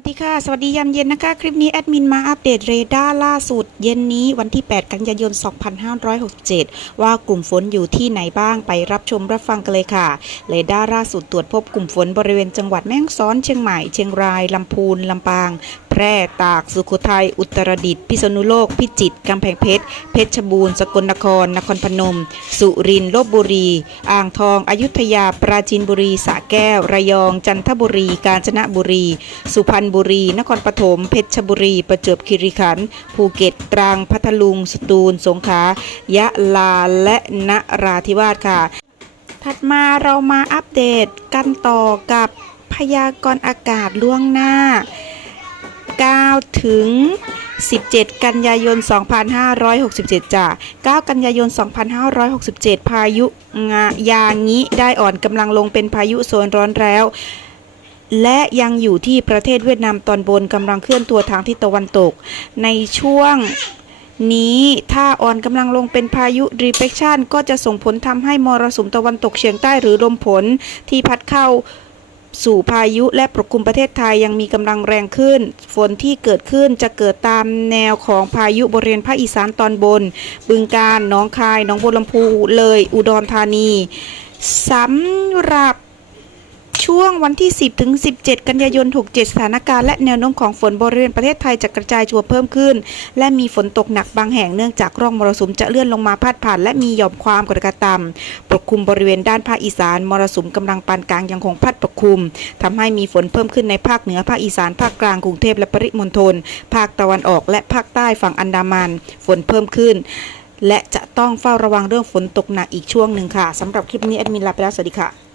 วัสดีค่ะ สวัสดียามเย็นนะคะ คลิปนี้แอดมินมาอัปเดตเรดาร์ล่าสุด เย็นนี้วันที่ 8 กันยายน 2567 ว่ากลุ่มฝนอยู่ที่ไหนบ้างไปรับชมรับฟังกันเลยค่ะ เรดาร์ล่าสุดตรวจพบกลุ่มฝนบริเวณจังหวัดแม่ฮ่องสอน เชียงใหม่ เชียงราย ลำพูน ลำปาง ร่ ตาก สุโขทัย อุตรดิตถ์ พิษณุโลก พิจิตร กำแพงเพชร เพชรบูรณ์ สกลนคร นครพนม สุรินทร์ ลบบุรี อ่างทอง อยุธยา ปราจีนบุรี สระแก้ว ระยอง จันทบุรี กาญจนบุรี สุพรรณบุรี นครปฐม เพชรบุรี ประจวบคีรีขันธ์ ภูเก็ต ตรัง พัทลุง สตูล สงขลา ยะลา และนราธิวาสค่ะ ถัดมาเรามาอัปเดตกันต่อกับพยากรณ์อากาศล่วงหน้า 9 ถึง 17 กันยายน 2567จ้ะ9 กันยายน 2567 พายุงายางิได้อ่อนกำลังลงเป็นพายุโซนร้อนแล้วและยังอยู่ที่ประเทศเวียดนามตอนบนกำลังเคลื่อนตัวทางทิศตะวันตก ในช่วงนี้ถ้าอ่อนกำลังลงเป็นพายุ reflection ก็จะส่งผลทำให้มรสุมตะวันตกเฉียงใต้หรือลมฝนที่พัดเข้า สู่พายุและปกคลุมประเทศไทยยังมีกำลังแรงขึ้น ฝนที่เกิดขึ้นจะเกิดตามแนวของพายุบริเวณภาคอีสานตอนบน บึงการหนองคายหนองบัวลำพูเลย อุดรธานีสำหรับ ช่วงวันที่ 10 ถึง 17 กันยายน 67 สถานการณ์และแนวโน้มของฝนบริเวณประเทศไทยจะกระจายตัวเพิ่มขึ้น และมีฝนตกหนักบางแห่งเนื่องจากร่องมรสุมจะเลื่อนลงมาพาดผ่าน และมีหย่อมความกดอากาศต่ำปกคลุมบริเวณด้านภาคอีสานมรสุมกำลังปานกลางยังคงพัดปกคลุมทำให้มีฝนเพิ่มขึ้นในภาคเหนือภาคอีสานภาคกลางกรุงเทพและปริมณฑลภาคตะวันออกและภาคใต้ฝั่งอันดามัน ฝนเพิ่มขึ้น และจะต้องเฝ้าระวังเรื่องฝนตกหนักอีกช่วงหนึ่งค่ะสำหรับคลิปนี้แอดมินลาไปแล้วสวัสดีค่ะ